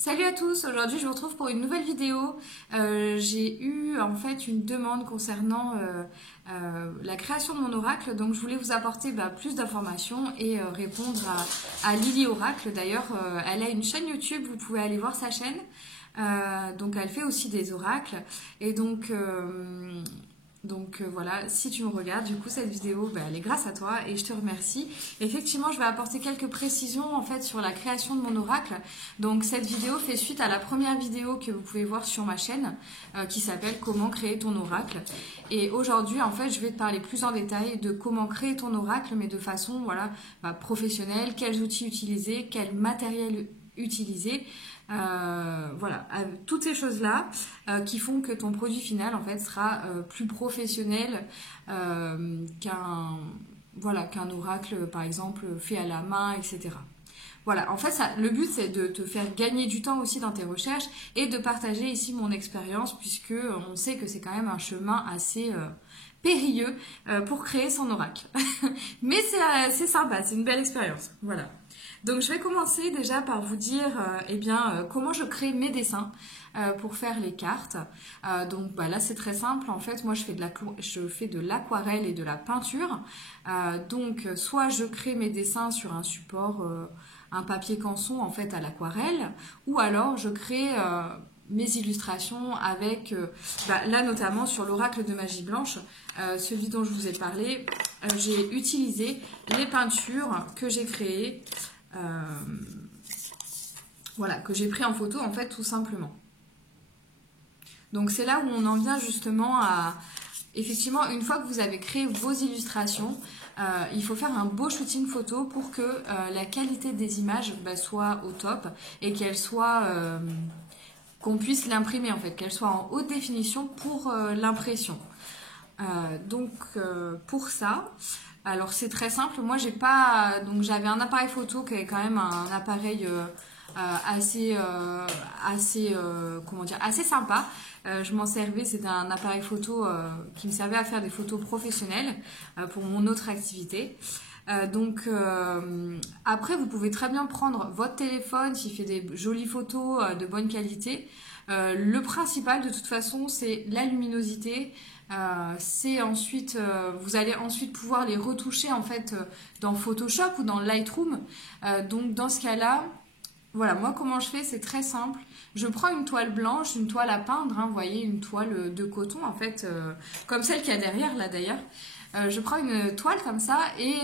Salut à tous, aujourd'hui je vous retrouve pour une nouvelle vidéo. J'ai eu en fait une demande concernant la création de mon oracle, donc je voulais vous apporter plus d'informations et répondre à Lily Oracle. D'ailleurs, elle a une chaîne YouTube, vous pouvez aller voir sa chaîne. Donc elle fait aussi des oracles et donc voilà, si tu me regardes, du coup cette vidéo, elle est grâce à toi et je te remercie. Effectivement, je vais apporter quelques précisions en fait sur la création de mon oracle. Donc cette vidéo fait suite à la première vidéo que vous pouvez voir sur ma chaîne qui s'appelle Comment créer ton oracle. Et aujourd'hui, en fait, je vais te parler plus en détail de comment créer ton oracle, mais de façon professionnelle, quels outils utiliser, quel matériel utiliser. Voilà, toutes ces choses-là qui font que ton produit final en fait sera plus professionnel qu'un oracle par exemple fait à la main, etc. Voilà, en fait, le but c'est de te faire gagner du temps aussi dans tes recherches et de partager ici mon expérience puisque on sait que c'est quand même un chemin assez périlleux pour créer son oracle. Mais c'est sympa, c'est une belle expérience. Voilà. Donc je vais commencer déjà par vous dire comment je crée mes dessins pour faire les cartes. Donc là c'est très simple, en fait moi je fais de l'aquarelle et de la peinture. Donc soit je crée mes dessins sur un support, un papier canson en fait à l'aquarelle, ou alors je crée mes illustrations avec, là notamment sur l'oracle de magie blanche, celui dont je vous ai parlé, j'ai utilisé les peintures que j'ai créées. Que j'ai pris en photo en fait tout simplement. Donc c'est là où on en vient justement à, effectivement, une fois que vous avez créé vos illustrations, il faut faire un beau shooting photo pour que la qualité des images soit au top et qu'elle soit, qu'on puisse l'imprimer en fait, qu'elle soit en haute définition pour l'impression. Pour ça, alors c'est très simple, moi j'avais un appareil photo qui est quand même un appareil assez sympa. Je m'en servais, c'était un appareil photo qui me servait à faire des photos professionnelles pour mon autre activité. Après vous pouvez très bien prendre votre téléphone s'il fait des jolies photos de bonne qualité. Le principal de toute façon c'est la luminosité. Vous allez ensuite pouvoir les retoucher en fait dans Photoshop ou dans Lightroom. Donc dans ce cas-là, voilà, moi comment je fais, c'est très simple. Je prends une toile blanche, une toile à peindre, vous voyez, une toile de coton en fait, comme celle qu'il y a derrière là d'ailleurs. Je prends une toile comme ça et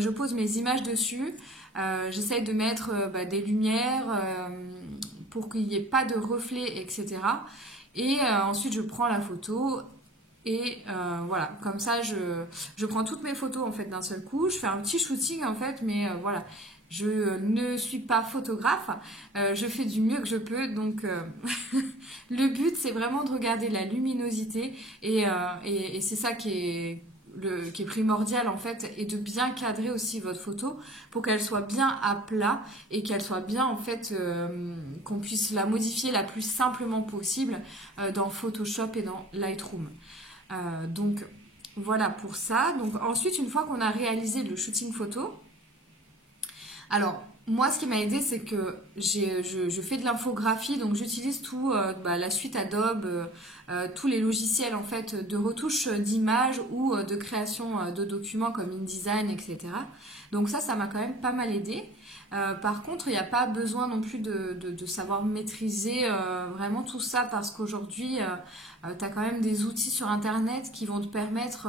je pose mes images dessus. J'essaye de mettre des lumières pour qu'il n'y ait pas de reflets, etc. Et ensuite je prends la photo. Et voilà, comme ça, je prends toutes mes photos en fait d'un seul coup. Je fais un petit shooting en fait, mais voilà, je ne suis pas photographe. Je fais du mieux que je peux. Donc, le but, c'est vraiment de regarder la luminosité et c'est ça qui est primordial en fait, et de bien cadrer aussi votre photo pour qu'elle soit bien à plat et qu'elle soit bien en fait, qu'on puisse la modifier la plus simplement possible dans Photoshop et dans Lightroom. Donc voilà pour ça. Donc ensuite, une fois qu'on a réalisé le shooting photo, alors moi ce qui m'a aidé c'est que je fais de l'infographie, donc j'utilise la suite Adobe, tous les logiciels en fait de retouche d'images ou de création de documents comme InDesign, etc. Donc ça m'a quand même pas mal aidé. Par contre, il n'y a pas besoin non plus de savoir maîtriser vraiment tout ça parce qu'aujourd'hui, tu as quand même des outils sur Internet qui vont te permettre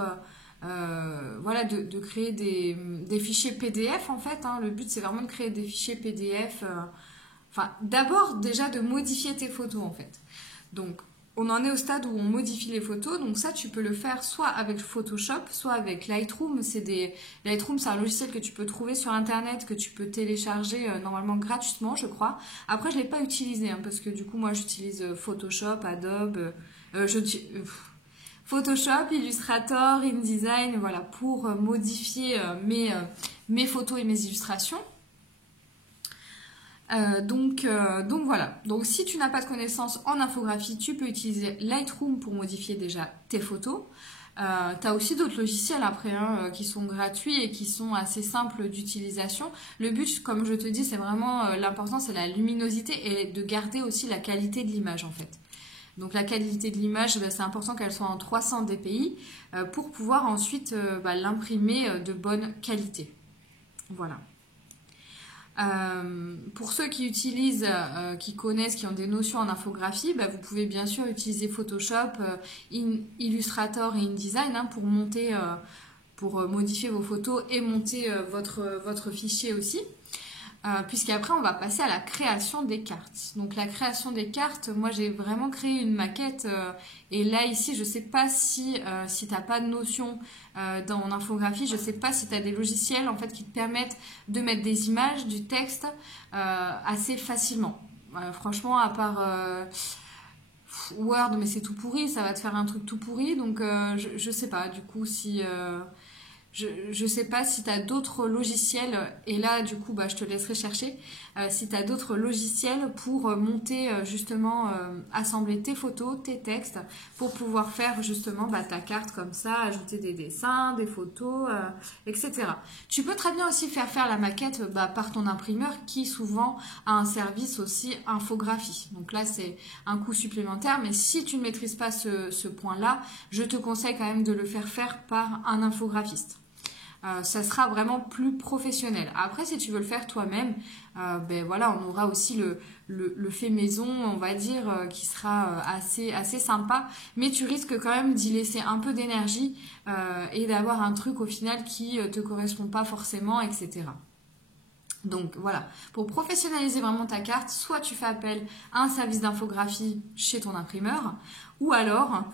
de créer des fichiers PDF en fait. Le but, c'est vraiment de créer des fichiers PDF. D'abord, déjà de modifier tes photos en fait. Donc, on en est au stade où on modifie les photos, donc ça tu peux le faire soit avec Photoshop, soit avec Lightroom. Lightroom, c'est un logiciel que tu peux trouver sur internet, que tu peux télécharger normalement gratuitement, je crois. Après, je ne l'ai pas utilisé parce que du coup, moi j'utilise Photoshop, Adobe, Photoshop, Illustrator, InDesign, voilà, pour modifier mes photos et mes illustrations. Donc voilà, donc si tu n'as pas de connaissances en infographie, tu peux utiliser Lightroom pour modifier déjà tes photos. Tu as aussi d'autres logiciels après hein, qui sont gratuits et qui sont assez simples d'utilisation. Le but, comme je te dis, c'est vraiment l'important, c'est la luminosité et de garder aussi la qualité de l'image en fait. Donc la qualité de l'image, c'est important qu'elle soit en 300 dpi pour pouvoir ensuite l'imprimer de bonne qualité. Voilà. Pour ceux qui utilisent, qui connaissent, qui ont des notions en infographie, vous pouvez bien sûr utiliser Photoshop, Illustrator et InDesign hein, pour monter, pour modifier vos photos et monter votre fichier aussi. Puisqu'après on va passer à la création des cartes. Donc la création des cartes, moi j'ai vraiment créé une maquette et là ici je sais pas si tu n'as pas de notion dans mon infographie, je sais pas si tu as des logiciels en fait qui te permettent de mettre des images, du texte assez facilement. Franchement à part Word mais c'est tout pourri, ça va te faire un truc tout pourri donc je sais pas du coup si... Je ne sais pas si tu as d'autres logiciels, et là du coup je te laisserai chercher, si tu as d'autres logiciels pour monter justement, assembler tes photos, tes textes, pour pouvoir faire justement ta carte comme ça, ajouter des dessins, des photos, etc. Tu peux très bien aussi faire la maquette par ton imprimeur qui souvent a un service aussi infographie. Donc là c'est un coût supplémentaire, mais si tu ne maîtrises pas ce point-là, je te conseille quand même de le faire par un infographiste. Ça sera vraiment plus professionnel. Après, si tu veux le faire toi-même, voilà, on aura aussi le fait maison, on va dire, qui sera assez sympa. Mais tu risques quand même d'y laisser un peu d'énergie et d'avoir un truc au final qui te correspond pas forcément, etc. Donc voilà, pour professionnaliser vraiment ta carte, soit tu fais appel à un service d'infographie chez ton imprimeur, ou alors...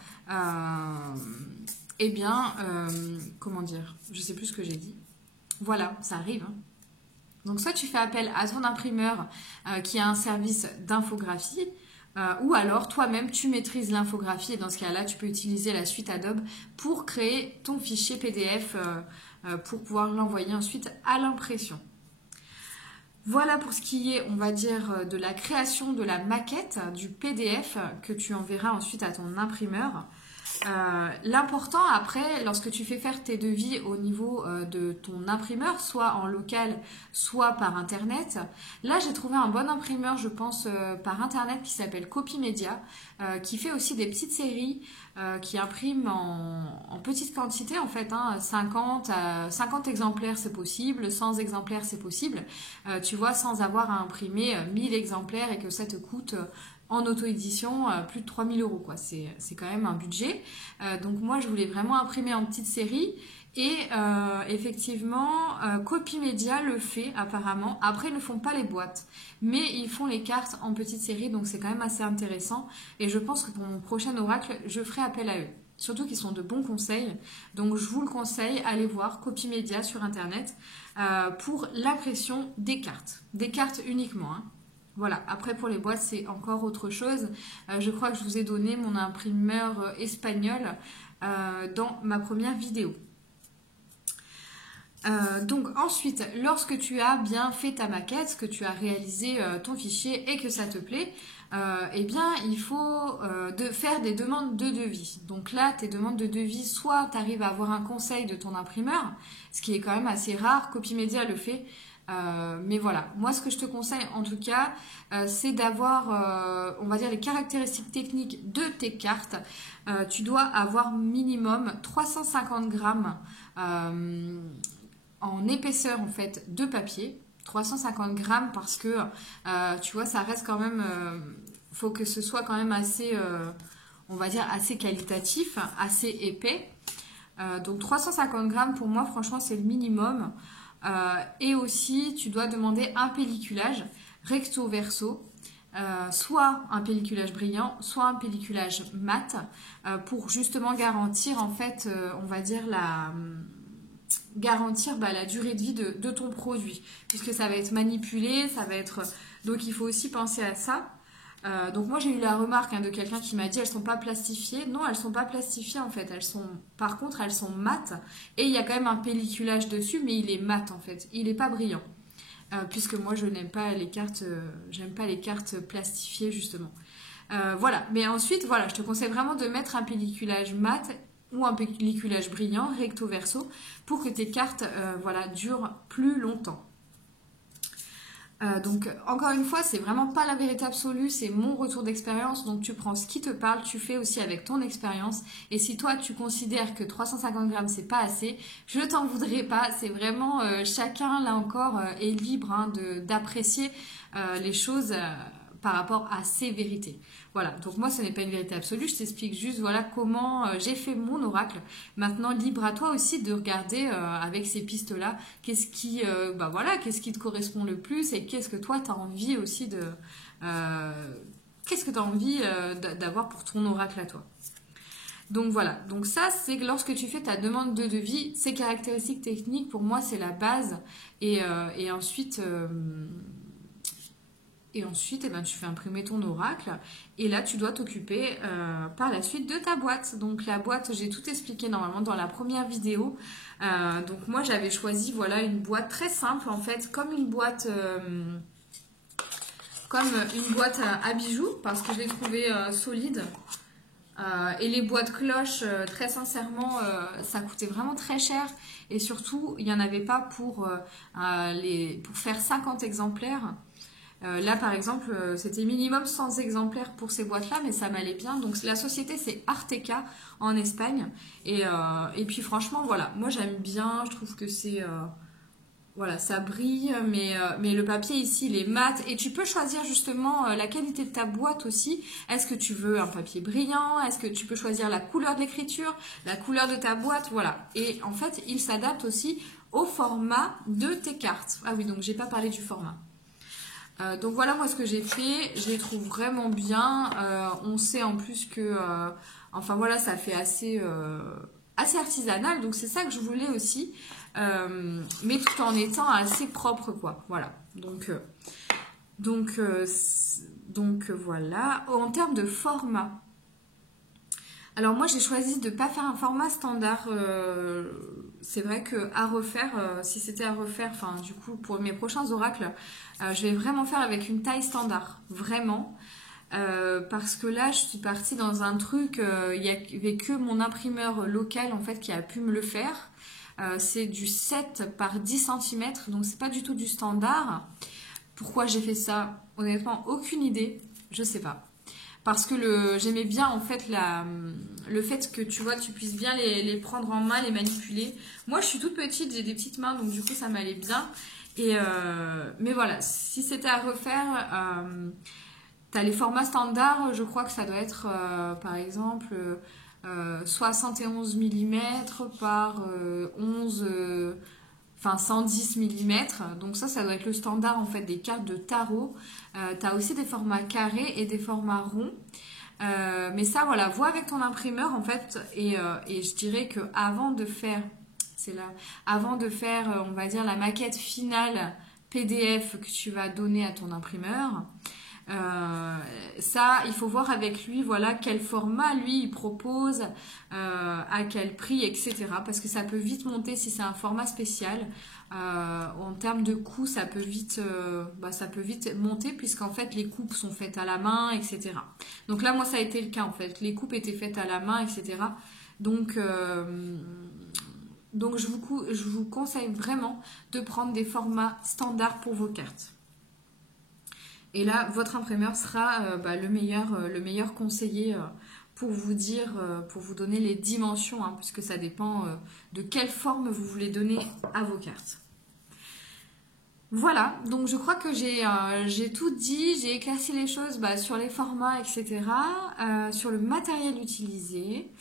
comment dire, je sais plus ce que j'ai dit. Voilà, ça arrive. Hein. Donc soit tu fais appel à ton imprimeur qui a un service d'infographie, ou alors toi-même tu maîtrises l'infographie et dans ce cas-là tu peux utiliser la suite Adobe pour créer ton fichier PDF pour pouvoir l'envoyer ensuite à l'impression. Voilà pour ce qui est, on va dire, de la création de la maquette du PDF que tu enverras ensuite à ton imprimeur. L'important après, lorsque tu fais faire tes devis au niveau de ton imprimeur, soit en local, soit par internet, là j'ai trouvé un bon imprimeur, je pense, par internet qui s'appelle Copymedia, qui fait aussi des petites séries, qui imprime en petite quantité en fait, hein, 50 exemplaires c'est possible, 100 exemplaires c'est possible, tu vois, sans avoir à imprimer 1000 exemplaires et que ça te coûte... en auto-édition, plus de 3000 €, quoi. C'est quand même un budget. Donc moi, je voulais vraiment imprimer en petite série. Et effectivement, Copymedia le fait apparemment. Après, ils ne font pas les boîtes, mais ils font les cartes en petite série. Donc c'est quand même assez intéressant. Et je pense que pour mon prochain oracle, je ferai appel à eux. Surtout qu'ils sont de bons conseils. Donc je vous le conseille, allez voir Copymedia sur Internet pour l'impression des cartes. Des cartes uniquement, hein. Voilà, après pour les boîtes c'est encore autre chose. Je crois que je vous ai donné mon imprimeur espagnol dans ma première vidéo. Donc ensuite, lorsque tu as bien fait ta maquette, que tu as réalisé ton fichier et que ça te plaît, eh bien il faut faire des demandes de devis. Donc là, tes demandes de devis, soit tu arrives à avoir un conseil de ton imprimeur, ce qui est quand même assez rare, Copymedia le fait. Mais voilà, moi ce que je te conseille en tout cas, c'est d'avoir, on va dire, les caractéristiques techniques de tes cartes. Tu dois avoir minimum 350 grammes en épaisseur en fait de papier. 350 grammes parce que tu vois, ça reste quand même, faut que ce soit quand même assez, on va dire, assez qualitatif, assez épais. Donc 350 grammes pour moi, franchement, c'est le minimum. Et aussi, tu dois demander un pelliculage recto verso, soit un pelliculage brillant, soit un pelliculage mat, pour justement garantir en fait, on va dire garantir la durée de vie de ton produit, puisque ça va être manipulé, ça va être, donc il faut aussi penser à ça. Donc moi j'ai eu la remarque de quelqu'un qui m'a dit elles sont pas plastifiées. Non, elles sont pas plastifiées en fait. Par contre elles sont mates et il y a quand même un pelliculage dessus, mais il est mat en fait. Il est pas brillant puisque moi je n'aime pas les cartes, j'aime pas les cartes plastifiées justement. Voilà. Mais ensuite voilà, je te conseille vraiment de mettre un pelliculage mat ou un pelliculage brillant recto verso pour que tes cartes voilà, durent plus longtemps. Donc encore une fois, c'est vraiment pas la vérité absolue, c'est mon retour d'expérience, donc tu prends ce qui te parle, tu fais aussi avec ton expérience, et si toi tu considères que 350 grammes c'est pas assez, je t'en voudrais pas, c'est vraiment chacun là encore est libre hein, d'apprécier les choses par rapport à ses vérités. Voilà, donc moi ce n'est pas une vérité absolue, je t'explique juste voilà comment j'ai fait mon oracle. Maintenant, libre à toi aussi de regarder avec ces pistes-là, qu'est-ce qui, voilà, qu'est-ce qui te correspond le plus et qu'est-ce que toi tu as envie aussi de... qu'est-ce que tu as envie d'avoir pour ton oracle à toi. Donc voilà, donc ça c'est que lorsque tu fais ta demande de devis, ces caractéristiques techniques pour moi c'est la base et ensuite... Et ensuite, eh ben, tu fais imprimer ton oracle. Et là, tu dois t'occuper par la suite de ta boîte. Donc la boîte, j'ai tout expliqué normalement dans la première vidéo. Donc moi, j'avais choisi voilà, une boîte très simple en fait, comme une boîte à bijoux, parce que je l'ai trouvée solide. Et les boîtes cloches, très sincèrement, ça coûtait vraiment très cher. Et surtout, il n'y en avait pas pour faire 50 exemplaires. Là, par exemple, c'était minimum 100 exemplaires pour ces boîtes-là, mais ça m'allait bien. Donc, la société, c'est Arteca en Espagne. Et puis, franchement, voilà. Moi, j'aime bien. Je trouve que c'est... voilà, ça brille. Mais le papier, ici, il est mat. Et tu peux choisir, justement, la qualité de ta boîte aussi. Est-ce que tu veux un papier brillant? Est-ce que tu peux choisir la couleur de l'écriture? La couleur de ta boîte? Voilà. Et en fait, il s'adapte aussi au format de tes cartes. Ah oui, donc, j'ai pas parlé du format. Donc voilà moi ce que j'ai fait, je les trouve vraiment bien, on sait en plus que, enfin voilà ça fait assez artisanal, donc c'est ça que je voulais aussi, mais tout en étant assez propre quoi, voilà, donc voilà, en termes de format. Alors moi j'ai choisi de ne pas faire un format standard, c'est vrai que à refaire, si c'était à refaire, enfin du coup pour mes prochains oracles, je vais vraiment faire avec une taille standard, vraiment, parce que là je suis partie dans un truc, il n'y avait que mon imprimeur local en fait qui a pu me le faire, c'est du 7 par 10 cm, donc c'est pas du tout du standard. Pourquoi j'ai fait ça? Honnêtement aucune idée, je sais pas. Parce que j'aimais bien en fait le fait que tu vois tu puisses bien les prendre en main, les manipuler. Moi je suis toute petite, j'ai des petites mains donc du coup ça m'allait bien. Mais voilà, si c'était à refaire, tu as les formats standards, je crois que ça doit être par exemple 71 mm par 11, enfin 110 mm. Donc ça doit être le standard en fait des cartes de tarot. Tu as aussi des formats carrés et des formats ronds. Mais ça voilà, vois avec ton imprimeur en fait et je dirais que avant de faire on va dire la maquette finale PDF que tu vas donner à ton imprimeur, ça il faut voir avec lui voilà quel format lui il propose, à quel prix etc, parce que ça peut vite monter si c'est un format spécial. En termes de coût ça peut vite monter puisqu'en fait les coupes sont faites à la main etc, donc là moi ça a été le cas en fait, les coupes étaient faites à la main etc, donc je vous conseille vraiment de prendre des formats standards pour vos cartes. Et là, votre imprimeur sera le meilleur conseiller pour vous dire, pour vous donner les dimensions, hein, puisque ça dépend de quelle forme vous voulez donner à vos cartes. Voilà, donc je crois que j'ai tout dit, j'ai éclairci les choses sur les formats, etc., sur le matériel utilisé.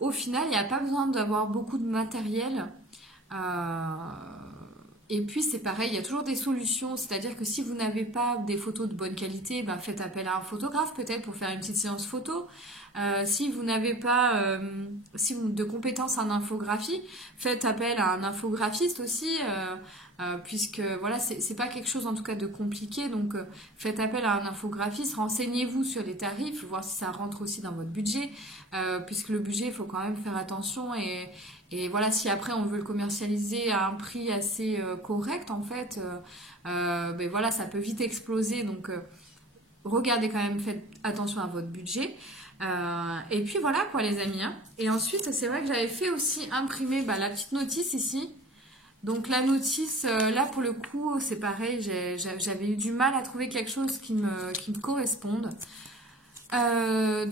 Au final, il n'y a pas besoin d'avoir beaucoup de matériel. Et puis c'est pareil, il y a toujours des solutions, c'est-à-dire que si vous n'avez pas des photos de bonne qualité, faites appel à un photographe peut-être pour faire une petite séance photo. Si vous n'avez pas de compétences en infographie, faites appel à un infographiste aussi, puisque voilà, c'est pas quelque chose en tout cas de compliqué, donc faites appel à un infographiste, renseignez-vous sur les tarifs, voir si ça rentre aussi dans votre budget, puisque le budget, il faut quand même faire attention et voilà, si après on veut le commercialiser à un prix assez correct en fait, voilà, ça peut vite exploser, donc regardez quand même, faites attention à votre budget. Et puis voilà quoi les amis. Hein. Et ensuite, c'est vrai que j'avais fait aussi imprimer la petite notice ici. Donc la notice, là pour le coup, c'est pareil, j'avais eu du mal à trouver quelque chose qui me corresponde.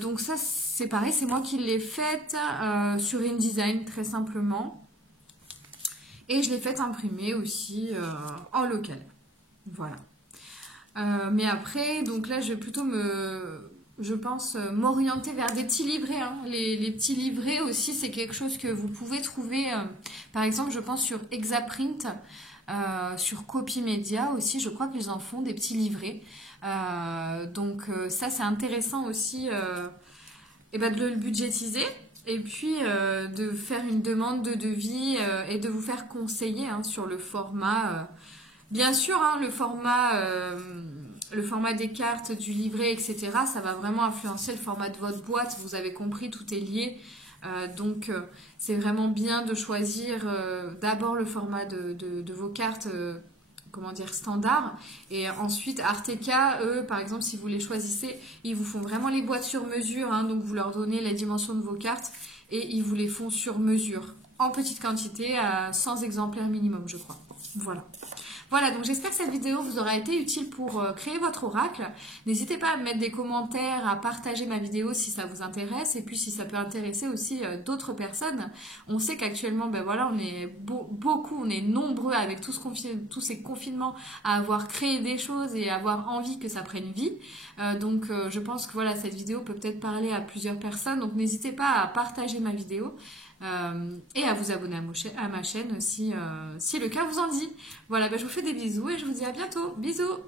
Donc ça, c'est pareil, c'est moi qui l'ai faite sur InDesign, très simplement. Et je l'ai faite imprimer aussi en local. Voilà. Mais après, donc là, je vais plutôt je pense, m'orienter vers des petits livrets. Hein. Les petits livrets aussi, c'est quelque chose que vous pouvez trouver, par exemple, je pense sur Exaprint, sur Copymedia aussi, je crois qu'ils en font des petits livrets. Donc ça, c'est intéressant aussi de le budgétiser. Et puis de faire une demande de devis et de vous faire conseiller sur le format. Bien sûr, hein, le format des cartes, du livret, etc., ça va vraiment influencer le format de votre boîte. Vous avez compris, tout est lié. Donc, c'est vraiment bien de choisir d'abord le format de vos cartes, comment dire, standard. Et ensuite, Arteka, eux, par exemple, si vous les choisissez, ils vous font vraiment les boîtes sur mesure. Hein, donc, vous leur donnez la dimension de vos cartes et ils vous les font sur mesure, en petite quantité, à 100 exemplaires minimum, je crois. Voilà. Voilà, donc j'espère que cette vidéo vous aura été utile pour créer votre oracle. N'hésitez pas à me mettre des commentaires, à partager ma vidéo si ça vous intéresse et puis si ça peut intéresser aussi d'autres personnes. On sait qu'actuellement, on est beaucoup, on est nombreux avec tous ces confinements à avoir créé des choses et à avoir envie que ça prenne vie. Donc je pense que voilà, cette vidéo peut peut-être parler à plusieurs personnes. Donc n'hésitez pas à partager ma vidéo. Et à vous abonner à ma chaîne si le cœur vous en dit. Voilà, je vous fais des bisous et je vous dis à bientôt. Bisous!